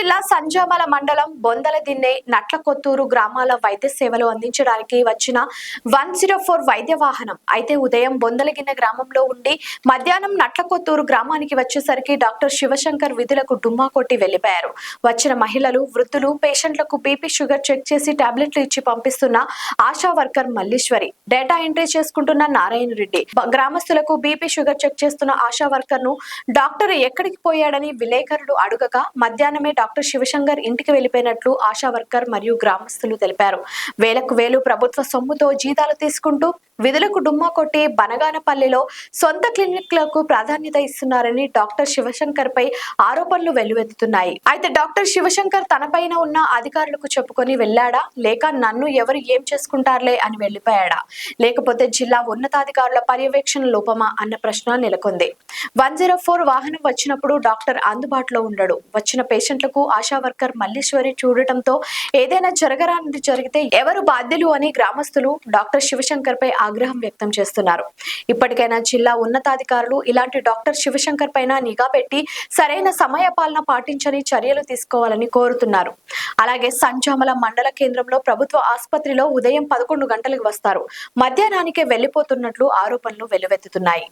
జిల్లా సంజామల మండలం బొందలదిన్నె నట్లకొత్తూరు గ్రామాల వైద్య సేవలు అందించడానికి వచ్చిన 104 వైద్య వాహనం అయితే ఉదయం బొందలగిన్నె గ్రామంలో ఉండి మధ్యాహ్నం నట్లకొత్తూరు గ్రామానికి వచ్చేసరికి డాక్టర్ శివశంకర్ విధులకు డుమ్మా కొట్టి వెళ్లిపోయారు. వచ్చిన మహిళలు, వృద్ధులు, పేషెంట్లకు బీపీ, షుగర్ చెక్ చేసి టాబ్లెట్లు ఇచ్చి పంపిస్తున్న ASHA worker Malleswari, data entry చేసుకుంటున్న నారాయణ రెడ్డి, గ్రామస్తులకు బీపీ, షుగర్ చెక్ చేస్తున్న ఆశా వర్కర్ ను డాక్టర్ ఎక్కడికి పోయాడని విలేకరులు అడుగగా మధ్యాహ్నమే డాక్టర్ శివశంకర్ ఇంటికి వెళ్లిపోయినట్లు ఆశా వర్కర్ మరియు గ్రామస్తులు తెలిపారు. వేలకు వేలు ప్రభుత్వ సొమ్ముతో జీతాలు తీసుకుంటూ విధులకు డుమ్మా కొట్టి బనగానపల్లిలో సొంత క్లినిక్లకు ప్రాధాన్యత ఇస్తున్నారని డాక్టర్ శివశంకర్ పై ఆరోపణలు వెల్లువెత్తుతున్నాయి. అయితే డాక్టర్ శివశంకర్ తనపైన ఉన్న అధికారులకు చెప్పుకొని వెళ్లాడా, లేక నన్ను ఎవరు ఏం చేసుకుంటారులే అని వెళ్లిపోయాడా, లేకపోతే జిల్లా ఉన్నతాధికారుల పర్యవేక్షణ లోపమా అన్న ప్రశ్న నెలకొంది. 104 వాహనం వచ్చినప్పుడు డాక్టర్ అందుబాటులో ఉండడు. వచ్చిన పేషెంట్లకు ఆశా వర్కర్ మల్లీశ్వరి చూడటంతో ఏదైనా జరగరానిది జరిగితే ఎవరు బాధ్యులు అని గ్రామస్తులు డాక్టర్ శివశంకర్ పై ఆగ్రహం వ్యక్తం చేస్తున్నారు. ఇప్పటికైనా జిల్లా ఉన్నతాధికారులు ఇలాంటి డాక్టర్ శివశంకర్ పైన నిఘా పెట్టి సరైన సమయ పాలన పాటించని చర్యలు తీసుకోవాలని కోరుతున్నారు. అలాగే సంజామల మండల కేంద్రంలో ప్రభుత్వ ఆసుపత్రిలో ఉదయం 11 గంటలకు వస్తారు, మధ్యాహ్నానికే వెళ్లిపోతున్నట్లు ఆరోపణలు వెల్లువెత్తుతున్నాయి.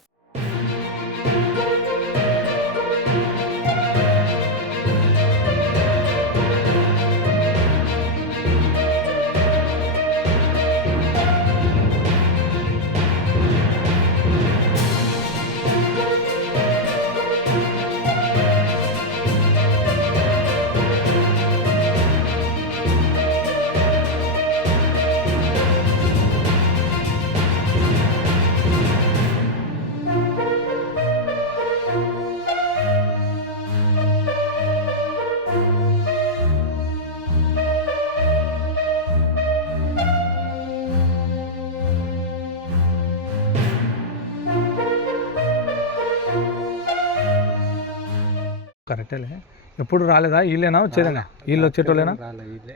కరెక్టేలే. ఎప్పుడు రాలేదా? వీళ్ళేనా వచ్చేదేనా? వీళ్ళు వచ్చేటోళ్ళేనా?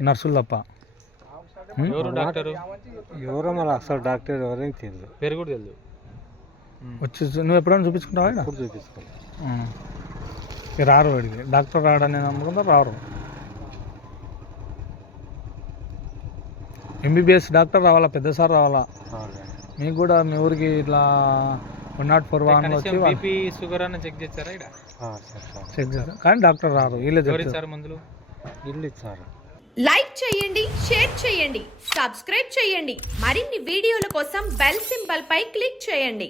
నర్సులు తప్ప ఎవరో మరి అసలు డాక్టర్ ఎవరైనా తెలియదు, పేరు కూడా తెలియదు. వచ్చి నువ్వు ఎప్పుడైనా చూపించుకుంటావా? చూపించుకోవాలి. రారు వాడికి డాక్టర్ రాడని నమ్ముకుందా రారు. ఎంబీబీఎస్ డాక్టర్ రావాలా, పెద్ద సార్ రావాలా. మీకు కూడా మీ ఊరికి ఇట్లా 104 వాహనాలు వచ్చి బీపీ, షుగర్ అన్న చెక్ చేస్తారా? ఇక్కడ చెక్ చేస్తారు కానీ డాక్టర్ రారు. వీళ్ళే చెప్తారు మందులు. ఇల్లు ఇచ్చారు. లైక్ చేయండి, షేర్ చేయండి, సబ్స్క్రైబ్ చేయండి. మరిన్ని వీడియోల కోసం బెల్ సింబల్ పై క్లిక్ చేయండి.